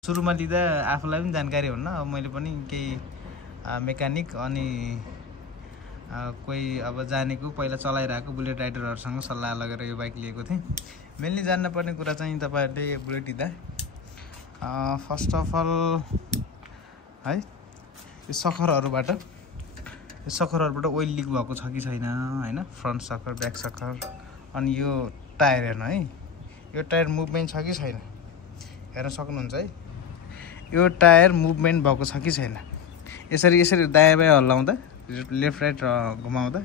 सुरुमा लिँदा आफूलाई पनि जानकारी हुन्न। अब मैले पनि केही मेकानिक अनि कोही अब जानेको पहिला चलाइरहेको बुलेट राइडरहरूसँग सल्लाह लगेर यो बाइक लिएको थिएँ। मेनली जान्नुपर्ने कुरा चाहिँ तपाईँहरूले बुलेट लिँदा फर्स्ट अफ अल है यो सखरहरूबाट ओइल लिक भएको छ कि छैन हैन, फ्रन्ट सकर ब्याक सकर। अनि यो टायर हेर्नु है, यो टायर मुभमेन्ट छ कि छैन हेर्न सक्नुहुन्छ है। यो टायर मुभमेन्ट भएको छ कि छैन, यसरी दायाँ बायाँ हल्लाउँदा लेफ्ट राइट घुमाउँदा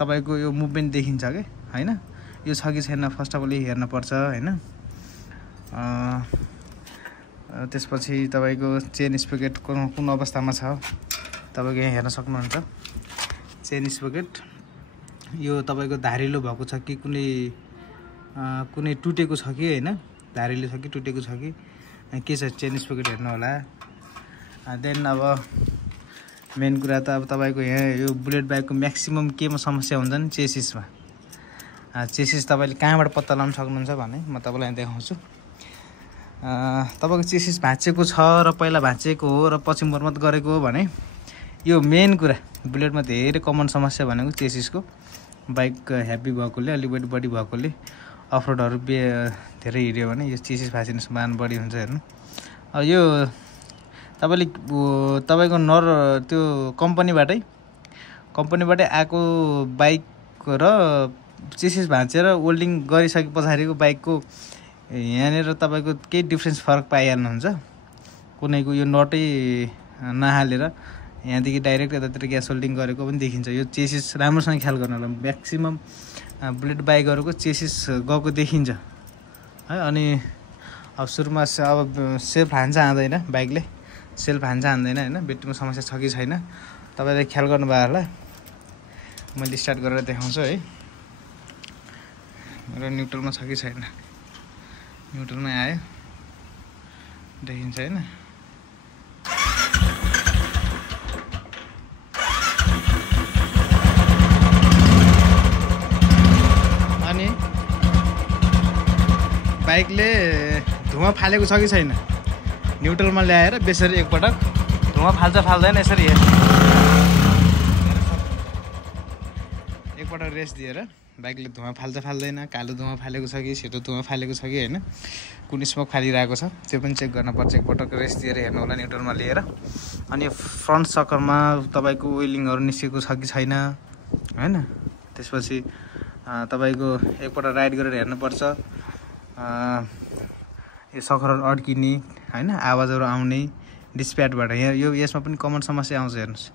तपाईको यो मुभमेन्ट देखिन्छ के हैन। यो छ कि छैन फर्स्ट अफ अल हेर्न पर्छ हैन। त्यसपछि तपाईको चेन स्पोकेट कुन अवस्थामा छ तपाईको यहाँ हेर्न सक्नुहुन्छ। चेन स्पोकेट यो तपाईको धारिलो भएको छ कि कुनै टुटेको छ कि हैन, धारिलो छ कि टुटेको छ कि के छ चेन स्पोकेट हेर्नु होला। देन अब मेन कुरा त अब तपाईको यहाँ यो बुलेट बाइकको म्याक्सिमम केमा समस्या हुन्छ नि, चेसिसमा। चेसिस तपाईले कहाँबाट पत्ता लगाउन सक्नुहुन्छ भने म तपाईलाई देखाउँछु। तपाईको चेसिस भाँचेको छ र पहिला भाँचेको हो र पछि मर्मत गरेको हो भने यो मेन कुरा बुलेटमा धेरै कमन समस्या भनेको चेसिसको। बाइक हेभी भएकोले अलि वेट बढी भएकोले अफरोडहरू धेरै हिँड्यो भने यो चेसिस भाँचिने सम्भावना बढी हुन्छ हेर्नु। यो तपाईको त्यो कम्पनीबाटै आएको बाइक र चेसिस भाँचेर वेल्डिङ गरिसके पछाडिको बाइकको यहाँनिर तपाईको केही डिफ्रेन्स फरक पाइहाल्नुहुन्छ। कुनैको यो नटै नहालेर यहाँदेखि डाइरेक्ट यतातिर ग्यास वेल्डिङ गरेको पनि देखिन्छ। यो चेसिस राम्रोसँग ख्याल गर्नु होला। म्याक्सिमम बुलेट बाइकहरूको चेसिस गएको देखिन्छ है। अनि अब सुरुमा अब सेल्फ हान्छ हान्दैन, बाइकले सेल्फ हान्छ हान्दैन हैन, ब्याट्रीमा समस्या छ कि छैन तपाईले ख्याल गर्नुभयो होला। मैले स्टार्ट गरेर देखाउँछु है। मेरो न्युट्रलमा छ कि छैन, न्युट्रलमै आयो देखिन्छ हैन। अनि बाइकले धुवा फालेको छ कि छैन, न्युट्रलमा ल्याएर बेसरी एकपटक धुवा फाल्छ फाल्दैन यसरी एकपटक रेस्ट दिएर बाइकले धुवा फाल्छ फाल्दैन, कालो धुवा फालेको छ कि सेतो धुवा फालेको छ कि हैन, कुन स्मोक फालिरहेको छ त्यो पनि चेक गर्न पर्छ। एकपटक रेस्ट दिएर हेर्नु होला न्युट्रलमा लिएर। अनि फ्रन्ट सकरमा तपाईको ओइलिङहरू निस्केको छ कि छैन हैन। त्यसपछि तपाईको एकपटक राइड गरेर हेर्नुपर्छ। यो सकरहरू अड्किने हैन, आवाजहरू आउने डिस्प्याडबाट यसमा पनि कमन समस्या आउँछ हेर्नुस्।